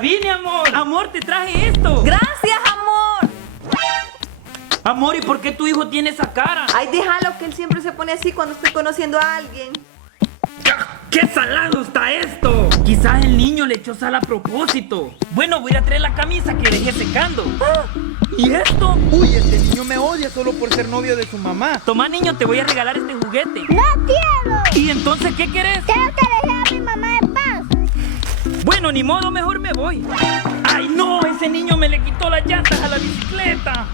Vine, amor. Amor, te traje esto. Gracias, amor. Amor, ¿y por qué tu hijo tiene esa cara? Ay, déjalo, que él siempre se pone así cuando estoy conociendo a alguien. ¡Qué salado está esto! Quizás el niño le echó sal a propósito. Bueno, voy a ir a traer la camisa que dejé secando. ¿Y esto? Uy, este niño me odia solo por ser novio de su mamá. Toma, niño, te voy a regalar este juguete. ¡No quiero! ¿Y entonces qué querés? ¡Quiero que deje a mi mamá en paz! Bueno, ni modo, mejor me voy. ¡Ay, no! Ese niño me le quitó las llantas a la bicicleta.